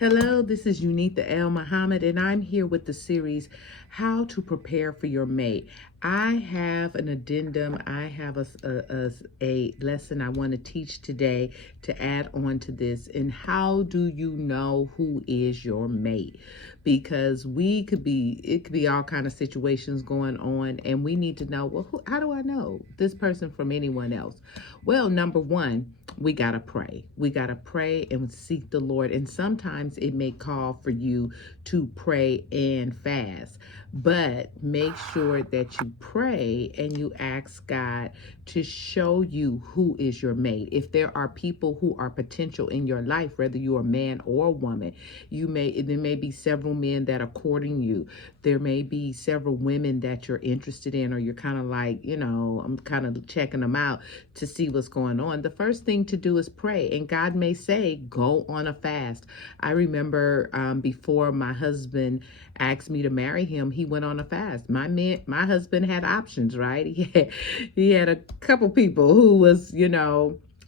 Hello, this is Unitha Ulmuhammad, and I'm here with the series, How to Prepare for Your Mate. I have an addendum. I have a lesson I want to teach today to add on to this. And how do you know who is your mate? Because it could be all kind of situations going on, and we need to know, well, how do I know this person from anyone else? Well, number one, we got to pray. We got to pray and seek the Lord. And sometimes it may call for you to pray and fast, but make sure that you pray and you ask God to show you who is your mate. If there are people who are potential in your life, whether you're a man or a woman, there may be several men that are courting you. There may be several women that you're interested in, or you're kind of like, I'm kind of checking them out to see what's going on. The first thing to do is pray, and God may say, go on a fast. I remember before my husband asked me to marry him, he went on a fast. My husband had options, right? He had a couple people who was,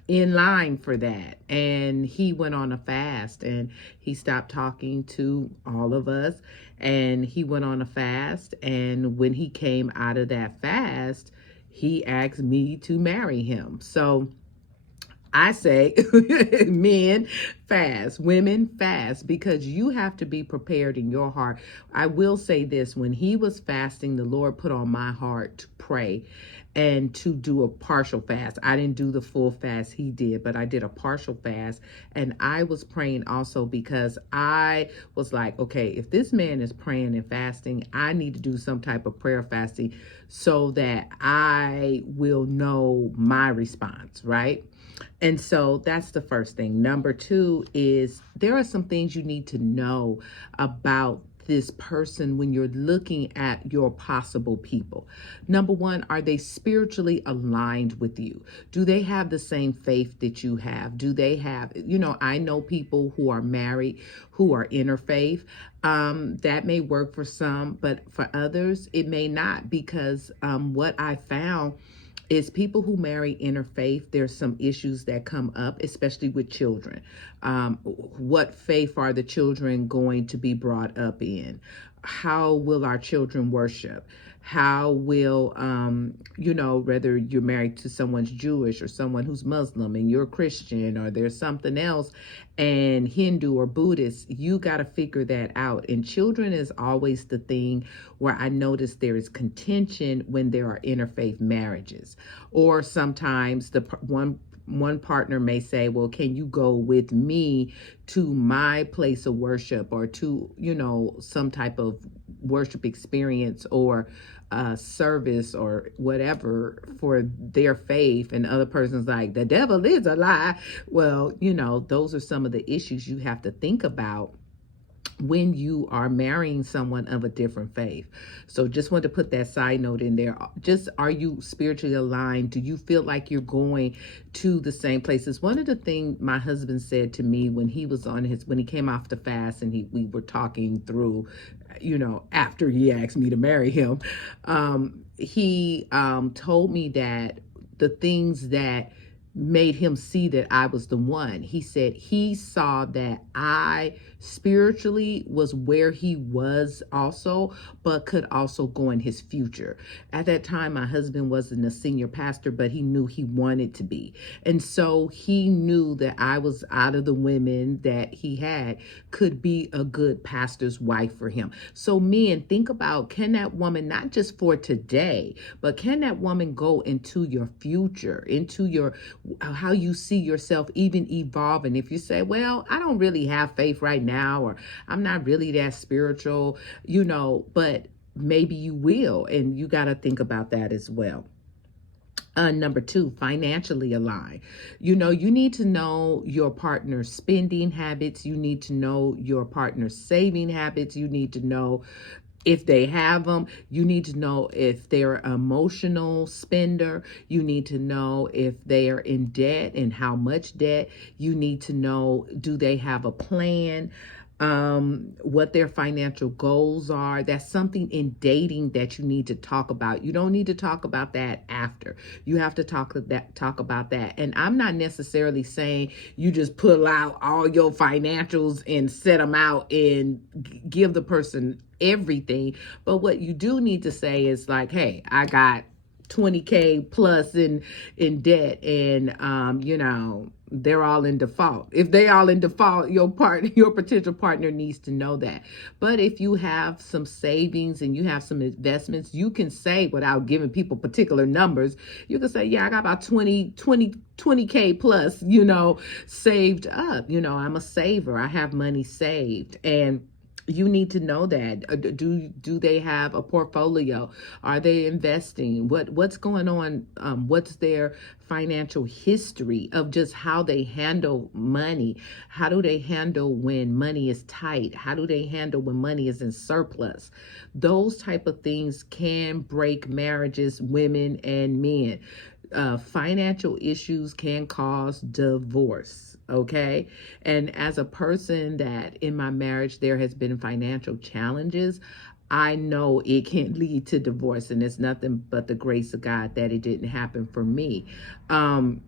in line for that, and he went on a fast, and he stopped talking to all of us, and he went on a fast. And when he came out of that fast, he asked me to marry him. So I say, men fast, women fast, because you have to be prepared in your heart. I will say this: when he was fasting, the Lord put on my heart to pray and to do a partial fast. I didn't do the full fast he did, but I did a partial fast. And I was praying also because I was like, okay, if this man is praying and fasting, I need to do some type of prayer fasting so that I will know my response, right? And so that's the first thing. Number two is there are some things you need to know about this person when you're looking at your possible people. Number one, are they spiritually aligned with you? Do they have the same faith that you have? Do they have, I know people who are married who are interfaith. That may work for some, but for others, it may not, because what I found is people who marry interfaith, there's some issues that come up, especially with children. What faith are the children going to be brought up in? How will our children worship? How will, whether you're married to someone's Jewish or someone who's Muslim and you're Christian, or there's something else and Hindu or Buddhist, you got to figure that out. And children is always the thing where I notice there is contention when there are interfaith marriages. Or sometimes the one partner may say, well, can you go with me to my place of worship, or to, some type of worship experience or service or whatever for their faith? And other person's like, the devil is a lie. Well, those are some of the issues you have to think about when you are marrying someone of a different faith. So just want to put that side note in there. Just, are you spiritually aligned? Do you feel like you're going to the same places? One of the things my husband said to me when he was when he came off the fast, and we were talking through, after he asked me to marry him, he told me that the things that made him see that I was the one. He said he saw that I spiritually was where he was also, but could also go in his future. At that time, my husband wasn't a senior pastor, but he knew he wanted to be. And so he knew that I was, out of the women that he had, could be a good pastor's wife for him. So men, think about, can that woman, not just for today, but can that woman go into your future, into your how you see yourself even evolving? If you say, well, I don't really have faith right now, or I'm not really that spiritual, but maybe you will, and you got to think about that as well. Number two, financially aligned. You need to know your partner's spending habits. You need to know your partner's saving habits. You need to know if they have them. You need to know if they're an emotional spender. You need to know if they are in debt and how much debt. You need to know, do they have a plan? what their financial goals are. That's something in dating that you need to talk about. You don't need to talk about that after. You have to talk about that. And I'm not necessarily saying you just pull out all your financials and set them out and give the person everything. But what you do need to say is like, hey, I got 20K plus in debt, and they're all in default. If they all in default, your potential partner needs to know that. But if you have some savings and you have some investments, you can say, without giving people particular numbers, you can say, yeah, I got about 20K plus, saved up. I'm a saver. I have money saved. And you need to know that. Do they have a portfolio? Are they investing? What's going on? What's their financial history of just how they handle money? How do they handle when money is tight? How do they handle when money is in surplus? Those type of things can break marriages, women and men. Financial issues can cause divorce, okay? And as a person that in my marriage there has been financial challenges, I know it can lead to divorce, and it's nothing but the grace of God that it didn't happen for me. I'm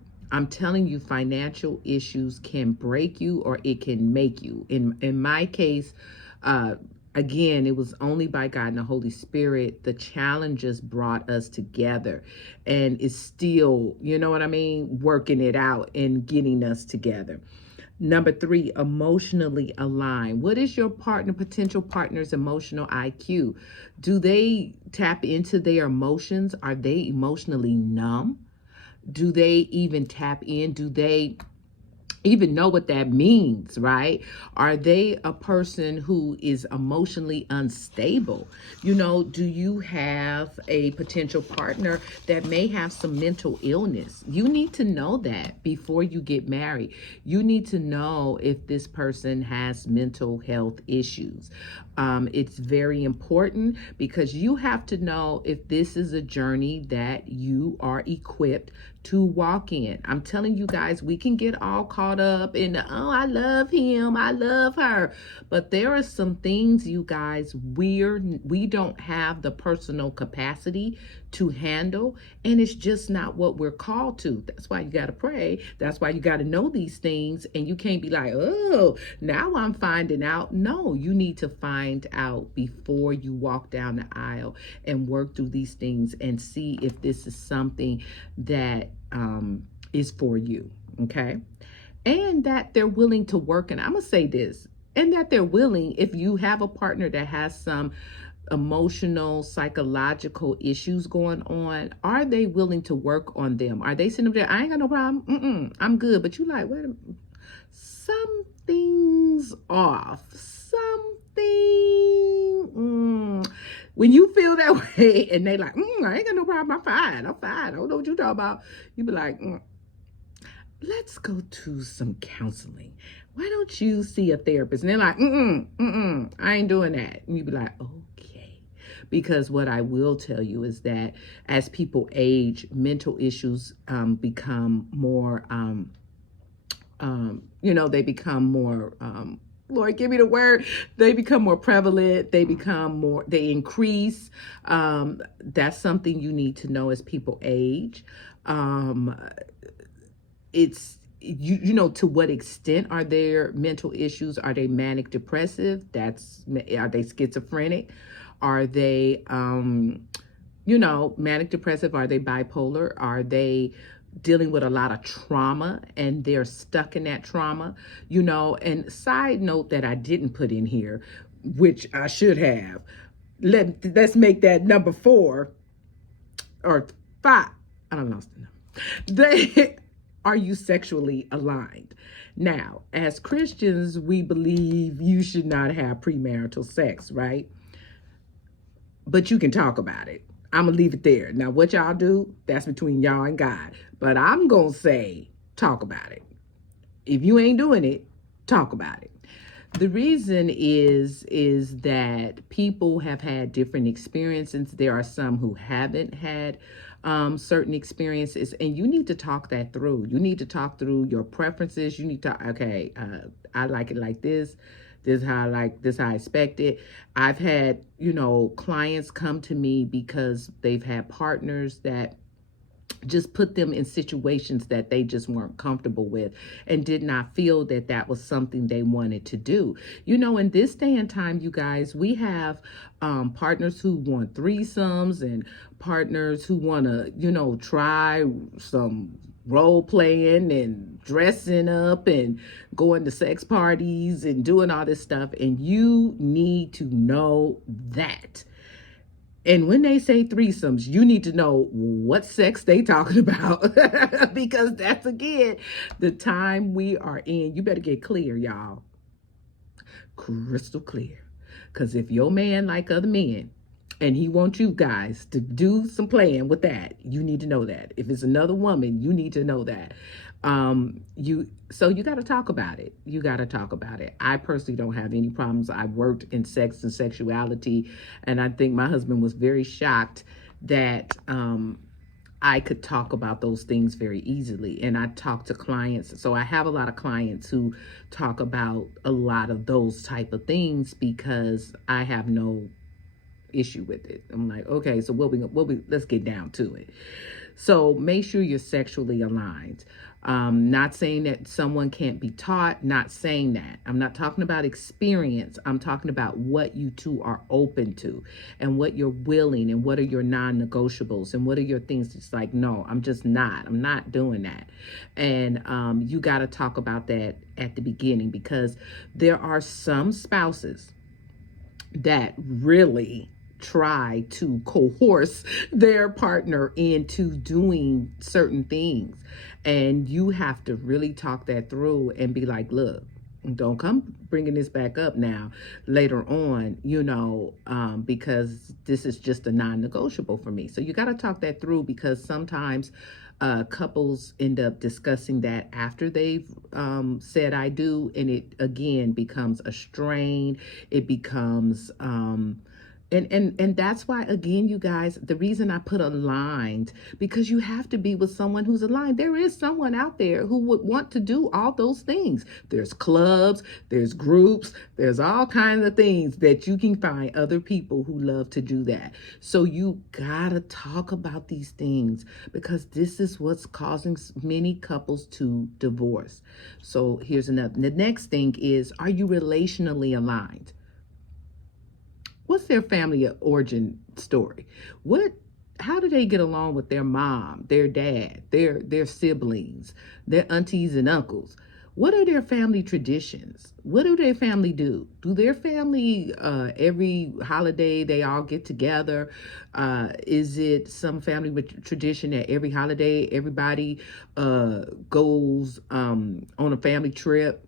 telling you, financial issues can break you or it can make you. In my case, again, it was only by God and the Holy Spirit. The challenges brought us together, and it's still, working it out and getting us together. Number 3, emotionally aligned. What is your potential partner's emotional IQ? Do they tap into their emotions? Are they emotionally numb? Do they even tap in? Do they even know what that means, right? Are they a person who is emotionally unstable? Do you have a potential partner that may have some mental illness? You need to know that before you get married. You need to know if this person has mental health issues. It's very important because you have to know if this is a journey that you are equipped to walk in. I'm telling you guys, we can get all caught up in I love him, I love her. But there are some things, you guys, we don't have the personal capacity to handle, and it's just not what we're called to. That's why you got to pray. That's why you got to know these things, and you can't be like, oh, now I'm finding out. No, you need to find out before you walk down the aisle and work through these things and see if this is something that is for you, okay? And that they're willing to work. And I'm going to say this, and that they're willing, if you have a partner that has some emotional, psychological issues going on, are they willing to work on them? Are they sitting up there, I ain't got no problem, I'm good, but you like, wait a minute, something's off, when you feel that way and they like, I ain't got no problem, I'm fine, I don't know what you're talking about, you be like, let's go to some counseling. Why don't you see a therapist? And they're like, I ain't doing that. And you be like, okay. Because what I will tell you is that as people age, mental issues become more, they become more, Lord, give me the word. They become more prevalent. They increase. That's something you need to know as people age. It's, to what extent are there mental issues? Are they manic depressive? Are they schizophrenic? Are they, manic depressive? Are they bipolar? Are they dealing with a lot of trauma and they're stuck in that trauma? And side note that I didn't put in here, which I should have. Let's make that number 4 or 5. I don't know. Are you sexually aligned? Now, as Christians, we believe you should not have premarital sex, right? But you can talk about it. I'm going to leave it there. Now, what y'all do, that's between y'all and God. But I'm going to say, talk about it. If you ain't doing it, talk about it. The reason is that people have had different experiences. There are some who haven't had certain experiences, and you need to talk that through. You need to talk through your preferences. You need to, I like it like this. This is how I like, this is how I expect it. I've had, clients come to me because they've had partners that just put them in situations that they just weren't comfortable with and did not feel that that was something they wanted to do. In this day and time, you guys, we have partners who want threesomes and partners who want to, try some role playing and dressing up and going to sex parties and doing all this stuff. And you need to know that. And when they say threesomes, you need to know what sex they talking about because that's, again, the time we are in. You better get clear, y'all. Crystal clear. Because if your man like other men and he wants you guys to do some playing with that, you need to know that. If it's another woman, you need to know that. So you got to talk about it. You got to talk about it. I personally don't have any problems. I worked in sex and sexuality, and I think my husband was very shocked that I could talk about those things very easily. And I talk to clients. So I have a lot of clients who talk about a lot of those type of things because I have no issue with it. I'm like, okay, so let's get down to it. So make sure you're sexually aligned. Not saying that someone can't be taught, not saying that. I'm not talking about experience. I'm talking about what you two are open to and what you're willing and what are your non-negotiables and what are your things that's like, no, I'm not doing that. And you got to talk about that at the beginning because there are some spouses that really try to coerce their partner into doing certain things. And you have to really talk that through and be like, look, don't come bringing this back up now later on, because this is just a non-negotiable for me. So you got to talk that through because sometimes couples end up discussing that after they've said I do, and it again becomes a strain. It becomes and that's why, again, you guys, the reason I put aligned, because you have to be with someone who's aligned. There is someone out there who would want to do all those things. There's clubs, there's groups, there's all kinds of things that you can find other people who love to do that. So you gotta talk about these things because this is what's causing many couples to divorce. So here's another. The next thing is, are you relationally aligned? What's their family origin story? How do they get along with their mom, their dad, their siblings, their aunties and uncles? What are their family traditions? What do their family do? Do their family, every holiday, they all get together? Is it some family with tradition that every holiday, everybody goes on a family trip?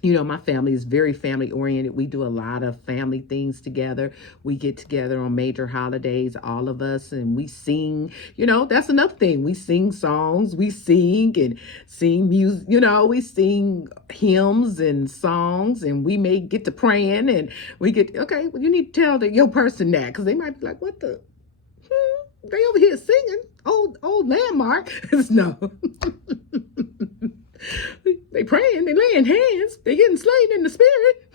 My family is very family oriented. We do a lot of family things together. We get together on major holidays, all of us, and we sing. That's another thing. We sing songs. We sing and sing music. We sing hymns and songs, and we may get to praying, and we get, okay, well, you need to tell your person that because they might be like, what the? They over here singing old landmark. No. They praying, they laying hands, they getting slain in the spirit.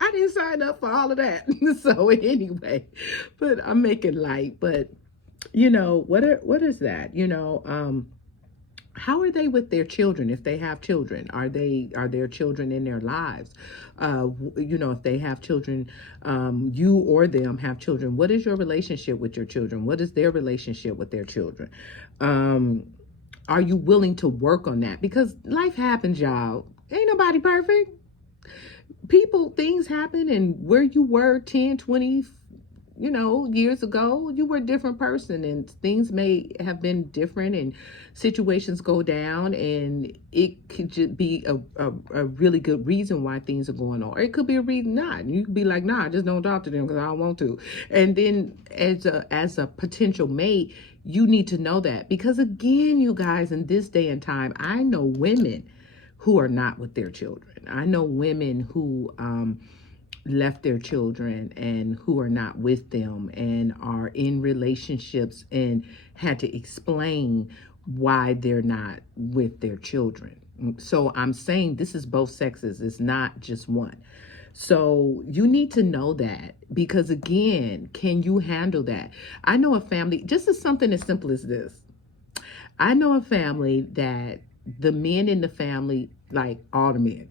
I didn't sign up for all of that. So anyway, but I'm making light. But what is that? How are they with their children? If they have children, are there children in their lives? If they have children, you or them have children. What is your relationship with your children? What is their relationship with their children? Are you willing to work on that? Because life happens, y'all. Ain't nobody perfect. Things happen, and where you were 10, 20, years ago, you were a different person, and things may have been different, and situations go down, and it could just be a really good reason why things are going on. Or it could be a reason not. You could be like, nah, I just don't talk to them because I don't want to. And then as a potential mate, you need to know that. Because again, you guys, in this day and time, I know women who are not with their children. I know women who left their children and who are not with them and are in relationships and had to explain why they're not with their children. So I'm saying this is both sexes. It's not just one. So you need to know that, because again, can you handle that? I know a family, just as something as simple as this. I know a family that the men in the family, like all the men,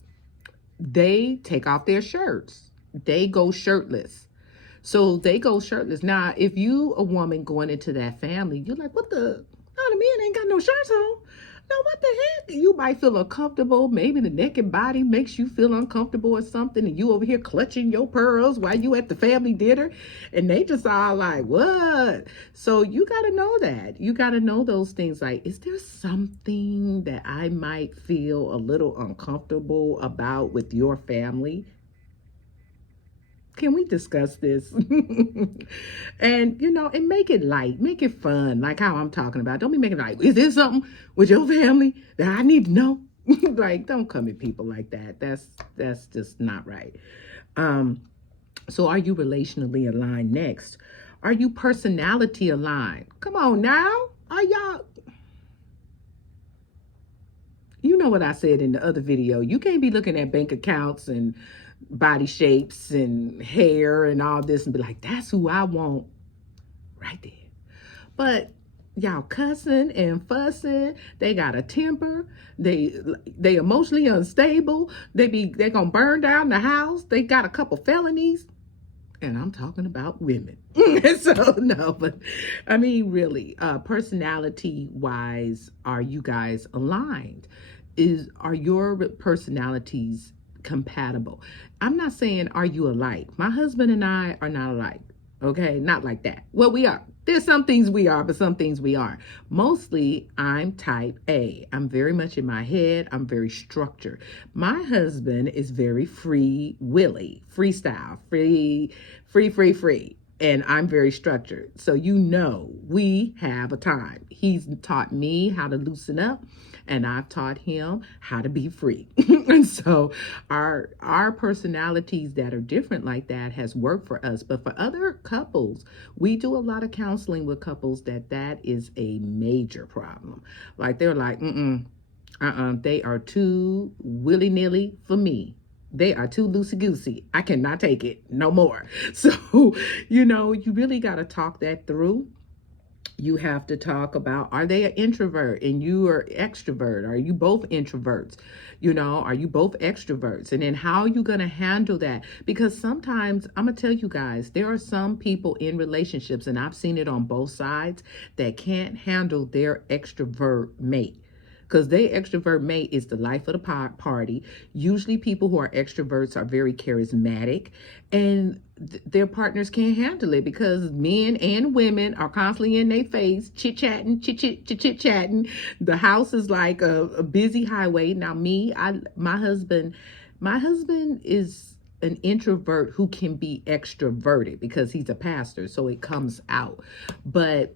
they take off their shirts. They go shirtless. So they go shirtless. Now, if you a woman going into that family, you're like, what the? No, the men ain't got no shirts on. No, what the heck? You might feel uncomfortable. Maybe the naked body makes you feel uncomfortable or something, and you over here clutching your pearls while you at the family dinner, and they just all like, what? So you got to know that. You got to know those things. Like, is there something that I might feel a little uncomfortable about with your family? Can we discuss this? And, and make it light, make it fun, like how I'm talking about. Don't be making it like, is there something with your family that I need to know? Like, don't come at people like that. That's just not right. So are you relationally aligned? Next, are you personality aligned? Come on now. Are y'all? You know what I said in the other video. You can't be looking at bank accounts and body shapes and hair and all this and be like, that's who I want right there. But y'all cussing and fussing, they got a temper, they emotionally unstable, they gonna burn down the house, they got a couple felonies, and I'm talking about women. So no, but I mean, really, personality wise, are you guys aligned? Are your personalities compatible? I'm not saying are you alike. My husband and I are not alike. Okay, not like that. Well, we are. There's some things we are, but some things we aren't. Mostly, I'm type A. I'm very much in my head. I'm very structured. My husband is very free willy, freestyle, free. And I'm very structured. So we have a time. He's taught me how to loosen up, and I've taught him how to be free. And so our personalities that are different like that has worked for us. But for other couples, we do a lot of counseling with couples that is a major problem. Like they're like, they are too willy-nilly for me. They are too loosey-goosey. I cannot take it no more. So, you really got to talk that through. You have to talk about, are they an introvert and you are extrovert? Are you both introverts? Are you both extroverts? And then how are you going to handle that? Because sometimes, I'm going to tell you guys, there are some people in relationships, and I've seen it on both sides, that can't handle their extrovert mate. Because their extrovert mate is the life of the party. Usually people who are extroverts are very charismatic, and their partners can't handle it because men and women are constantly in their face, chit-chatting. The house is like a busy highway. Now my husband is an introvert who can be extroverted because he's a pastor, so it comes out. But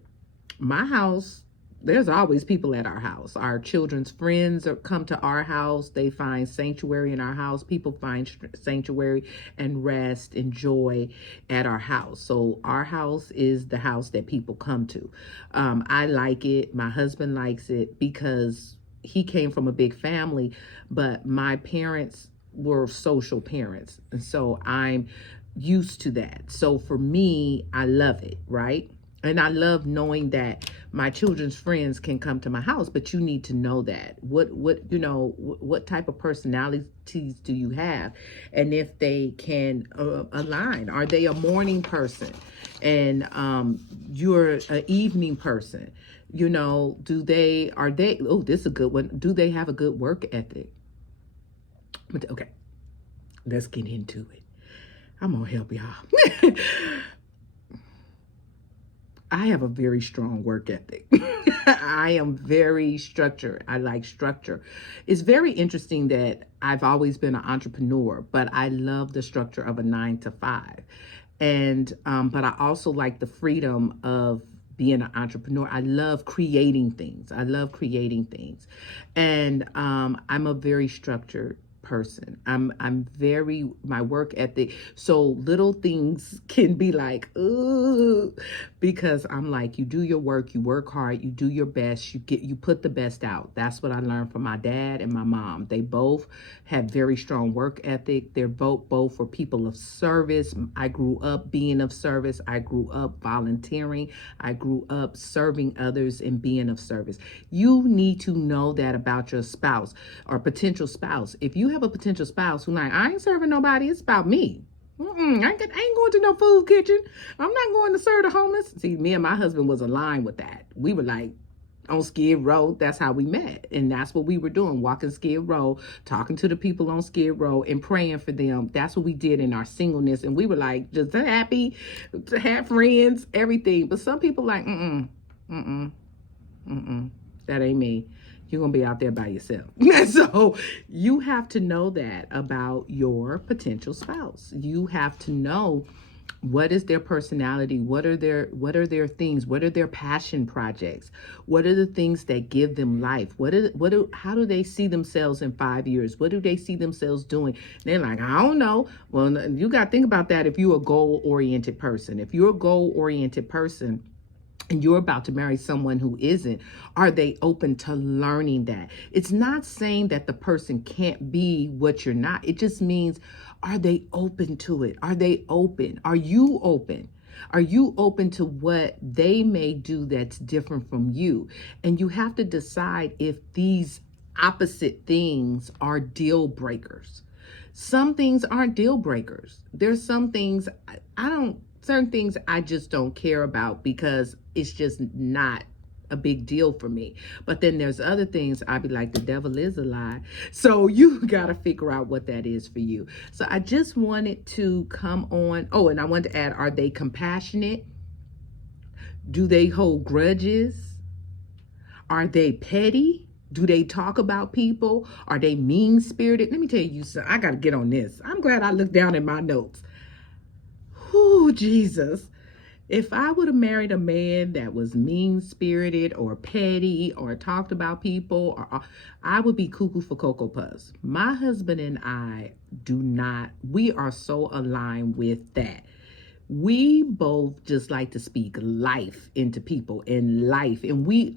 my house, there's always people at our house. Our children's friends come to our house. They find sanctuary in our house. People find sanctuary and rest and joy at our house. So our house is the house that people come to. I like it. My husband likes it because he came from a big family, but my parents were social parents. And so I'm used to that. So for me, I love it, right? And I love knowing that my children's friends can come to my house, but you need to know that. What type of personalities do you have? And if they can align. Are they a morning person and you're an evening person? Oh, this is a good one. Do they have a good work ethic? Okay, let's get into it. I'm going to help y'all. I have a very strong work ethic. I am very structured. I like structure. It's very interesting that I've always been an entrepreneur, but I love the structure of a 9-to-5. And, but I also like the freedom of being an entrepreneur. I love creating things. And I'm a very structured person. I'm very, my work ethic. So little things can be like, ooh, because I'm like, you do your work, you work hard, you do your best, you put the best out. That's what I learned from my dad and my mom. They both have very strong work ethic. They're both were people of service. I grew up being of service. I grew up volunteering. I grew up serving others and being of service. You need to know that about your spouse or potential spouse. If you have a potential spouse who like, I ain't serving nobody, it's about me. I ain't going to no food kitchen. I'm not going to serve the homeless. See, me and my husband was aligned with that. We were like on Skid Row. That's how we met. And that's what we were doing, walking Skid Row, talking to the people on Skid Row and praying for them. That's what we did in our singleness. And we were like just happy to have friends, everything. But some people like, that ain't me. You're going to be out there by yourself. So you have to know that about your potential spouse. You have to know what is their personality, what are their things, what are their passion projects, what are the things that give them life, how do they see themselves in 5 years, what do they see themselves doing? They're like, I don't know. Well, you got to think about that. If you're a goal-oriented person, and you're about to marry someone who isn't, are they open to learning that? It's not saying that the person can't be what you're not. It just means, are they open to it? Are they open? Are you open? Are you open to what they may do that's different from you? And you have to decide if these opposite things are deal breakers. Some things aren't deal breakers. There's some things certain things I just don't care about because it's just not a big deal for me. But then there's other things I'd be like, the devil is a lie. So you got to figure out what that is for you. So I just wanted to come on. Oh, and I wanted to add, are they compassionate? Do they hold grudges? Are they petty? Do they talk about people? Are they mean-spirited? Let me tell you something. I got to get on this. I'm glad I looked down at my notes. Whew, Jesus. If I would have married a man that was mean-spirited or petty or talked about people, I would be cuckoo for Cocoa Puffs. My husband and I we are so aligned with that. We both just like to speak life into people and life. And we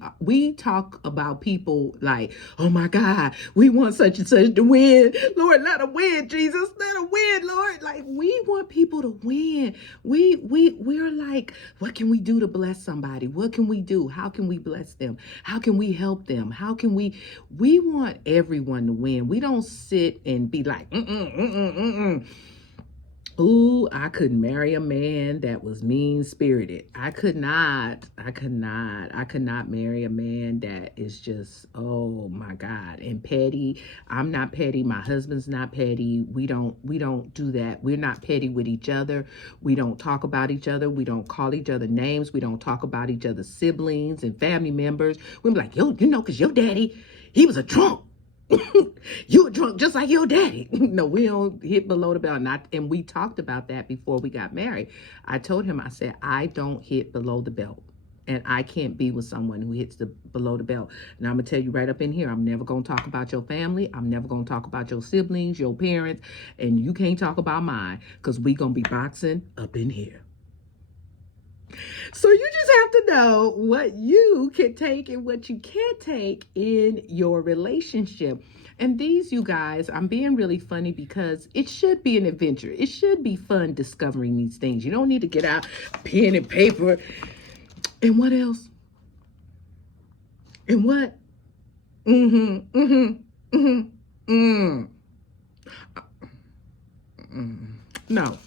talk about people like, oh my God, we want such and such to win. Lord, let them win, Jesus. Let them win, Lord. Like, we want people to win. We're like, what can we do to bless somebody? What can we do? How can we bless them? How can we help them? How can we want everyone to win. We don't sit and be like, ooh, I could marry a man that was mean-spirited. I could not marry a man that is just, oh my God, and petty. I'm not petty. My husband's not petty. We don't do that. We're not petty with each other. We don't talk about each other. We don't call each other names. We don't talk about each other's siblings and family members. We're like, yo, cause your daddy, he was a drunk. You were drunk just like your daddy. No, we don't hit below the belt. And we talked about that before we got married. I told him, I said, I don't hit below the belt. And I can't be with someone who hits below the belt. And I'm going to tell you right up in here, I'm never going to talk about your family. I'm never going to talk about your siblings, your parents. And you can't talk about mine because we going to be boxing up in here. So you just have to know what you can take and what you can't take in your relationship. And these, you guys, I'm being really funny because it should be an adventure. It should be fun discovering these things. You don't need to get out pen and paper. And what else? And what? No.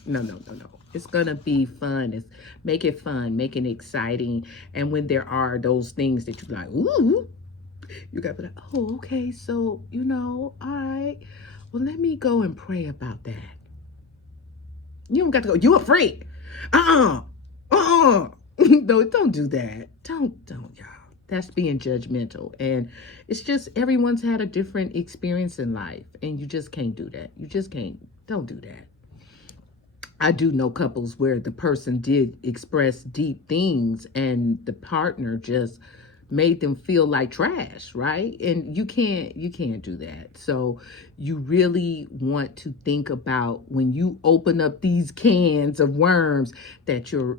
It's gonna be fun. Make it fun, make it exciting. And when there are those things that you're like, ooh, you gotta be like, oh, okay, so all right. Well, let me go and pray about that. You don't got to go, you a freak. No, don't do that. Don't, y'all. That's being judgmental. And it's just everyone's had a different experience in life. And you just can't do that. You just can't. Don't do that. I do know couples where the person did express deep things and the partner just made them feel like trash, right? And you can't do that. So you really want to think about, when you open up these cans of worms, that you're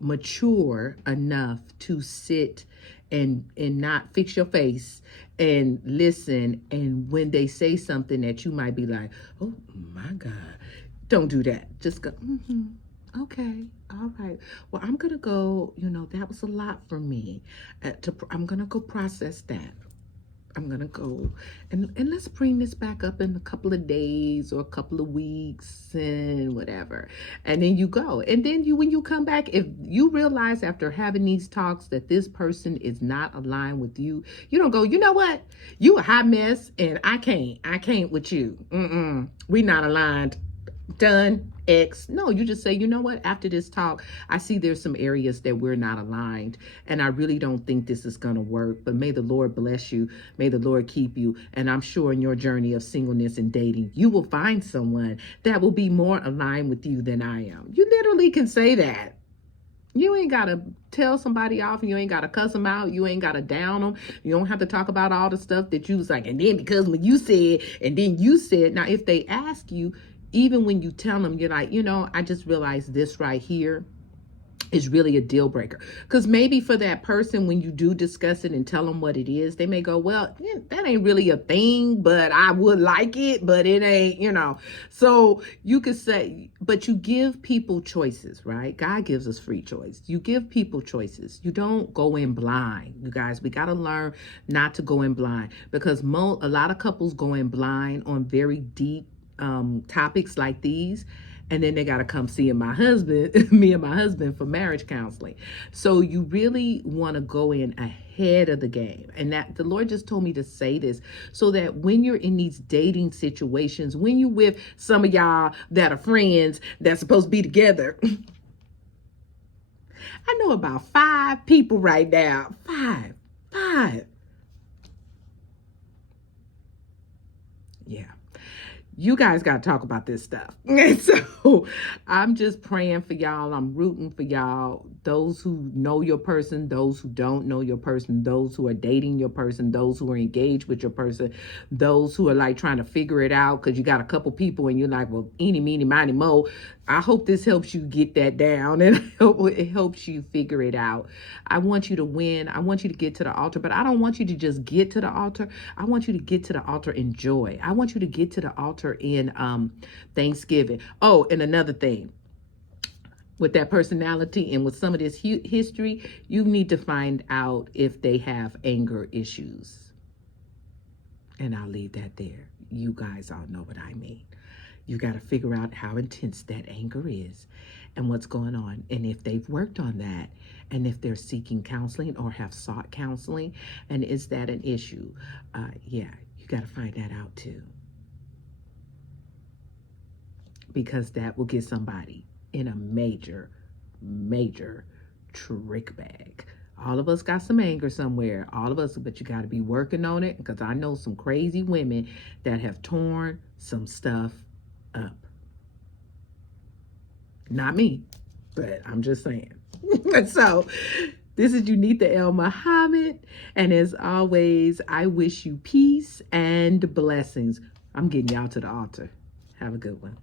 mature enough to sit and not fix your face and listen. And when they say something that you might be like, oh my God, don't do that. Just go, okay, all right. Well, I'm gonna go, that was a lot for me. I'm gonna go process that. I'm gonna go and let's bring this back up in a couple of days or a couple of weeks and whatever. And then you go. And then when you come back, if you realize after having these talks that this person is not aligned with you, you don't go, you know what? You a hot mess and I can't with you. We not aligned. Done. X. No, you just say, you know what? After this talk, I see there's some areas that we're not aligned, and I really don't think this is going to work. But may the Lord bless you. May the Lord keep you. And I'm sure in your journey of singleness and dating, you will find someone that will be more aligned with you than I am. You literally can say that. You ain't got to tell somebody off, and you ain't got to cuss them out. You ain't got to down them. You don't have to talk about all the stuff that you was like, and then because when you said, and then you said. Now, if they ask you, even when you tell them, you're like, I just realized this right here is really a deal breaker. Because maybe for that person, when you do discuss it and tell them what it is, they may go, well, that ain't really a thing, but I would like it, but it ain't, So you could say, but you give people choices, right? God gives us free choice. You give people choices. You don't go in blind. You guys, we got to learn not to go in blind, because a lot of couples go in blind on very deep topics like these, and then they got to come see me and my husband for marriage counseling. So you really want to go in ahead of the game. And that the Lord just told me to say this, so that when you're in these dating situations, when you're with some of y'all that are friends that's supposed to be together, I know about 5 people right now. Five. Yeah. You guys got to talk about this stuff. And so I'm just praying for y'all. I'm rooting for y'all. Those who know your person, those who don't know your person, those who are dating your person, those who are engaged with your person, those who are like trying to figure it out because you got a couple people and you're like, well, eeny, meeny, miny, mo. I hope this helps you get that down, and it helps you figure it out. I want you to win. I want you to get to the altar, but I don't want you to just get to the altar. I want you to get to the altar in joy. I want you to get to the altar in Thanksgiving. Oh, and another thing, with that personality and with some of this history, you need to find out if they have anger issues. And I'll leave that there. You guys all know what I mean. You got to figure out how intense that anger is and what's going on. And if they've worked on that, and if they're seeking counseling or have sought counseling, and is that an issue? Yeah, you got to find that out too. Because that will get somebody in a major, major trick bag. All of us got some anger somewhere, all of us, but you got to be working on it, because I know some crazy women that have torn some stuff up. Not me, but I'm just saying. So this is Unita Ulmuhammad, and as always, I wish you peace and blessings. I'm getting y'all to the altar. Have a good one.